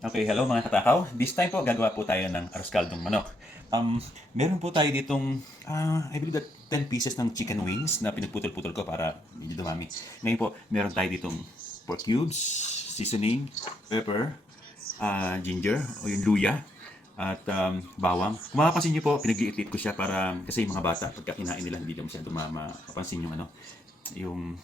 Okay, hello mga katakaw. This time po, gagawa po tayo ng arroz caldong manok. Meron po tayo ditong, I believe that 10 pieces ng chicken wings na pinagputol-putol ko para medyo dumami. Ngayon po, meron tayo ditong pork cubes, seasoning, pepper, ginger, o yung luya, at bawang. Kung makapansin niyo po, pinag-iit ko siya para, kasi yung mga bata, pagka kinain nila, hindi naman siya mapapansin yung yung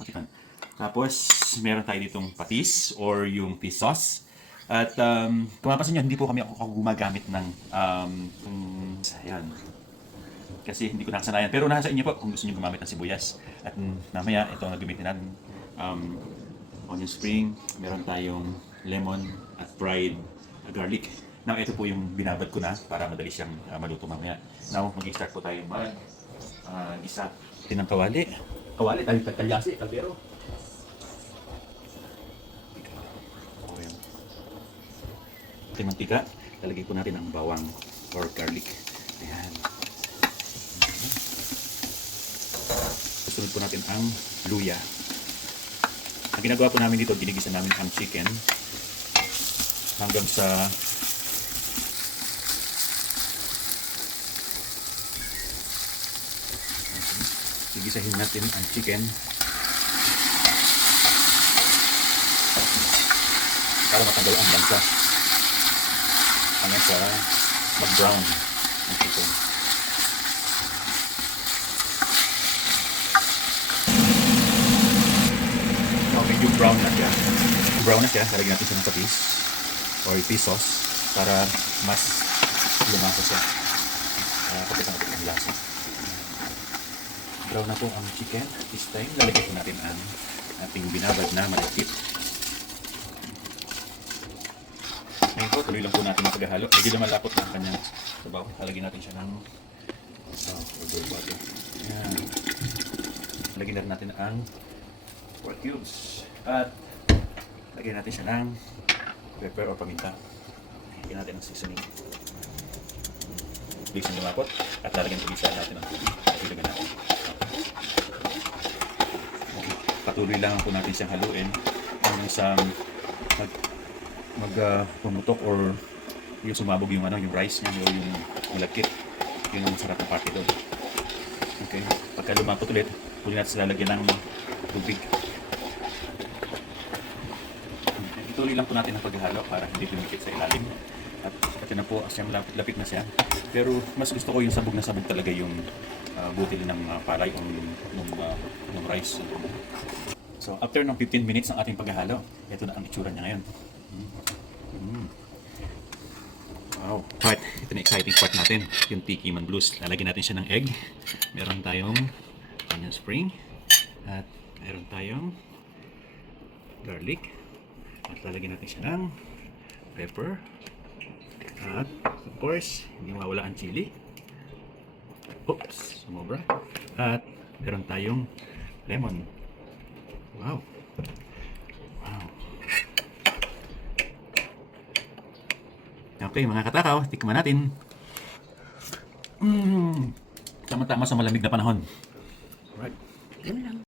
what you call it? Tapos, meron tayo ditong patis or yung fish sauce. At kung mapapansin nyo, hindi po ako gumagamit ng ayan. Kasi hindi ko nakasanayan. Pero nasa inyo po kung gusto nyo gumamit ng sibuyas. At mamaya, ito ang gagamitin natin. Onion spring, meron tayong lemon at fried garlic. Now, ito po yung binabad ko na para madali siyang maluto mamaya. Now, mag-start po tayo gisa. Tinang kawali. Kawali, tayo talyasi, kalbero. Ito mantika, lalagay po natin ang bawang or garlic. Ayan. Susunod po natin ang luya. Ang ginagawa po namin dito, ginigisa namin ang chicken hanggang sa gigisahin natin ang chicken para matanggal ang lansa hanggang sa mag-brown ang chicken. Medyo brown na siya. Lalagyan natin siya ng patis or fish sauce para mas lumasa siya. Kapitan natin ang lasa. Brown na po ang chicken. This time, lalagyan po natin ang ating binabad na malagkit. Ngayon po, tuloy lang po natin ang paghahalo. Medyo na malapot ang kanyang sabaw. Lalagyan natin siya ng water. Ayan. Lagyan natin ang pork cubes. At lagyan natin siya ng pepper o paminta. Lagyan natin ang seasoning. Bilis na lumapot. At lalagyan po natin ang tubig. Ilagyan natin. Patuloy lang po natin siyang haluin hanggang sa pumutok or yung sumabog yung rice niya o yung malagkit. Yun ang masarap na parte doon. Okay. Pagka lumapot ulit, huli natin sila lagyan ng tubig. Ituloy lang po natin ang paghahalo para hindi lumikit sa ilalim. At pati na po siyang lapit na siya. Pero mas gusto ko yung sabog na sabog talaga yung butil ng palay o yung rice. So after ng 15 minutes ng ating paghahalo, ito na ang itsura niya ngayon. Wow. Right, ito na exciting part natin, yung Tiki Man Blues. Lalagyan natin siya ng egg. Meron tayong onion spring. At meron tayong garlic. At lalagyan natin siya ng pepper. At of course, hindi mawala ang chili. Oops, sumobra. At meron tayong lemon. Wow. Wow. Okay, mga katakaw, tikman natin. Tama-tama sa malamig na panahon. Right.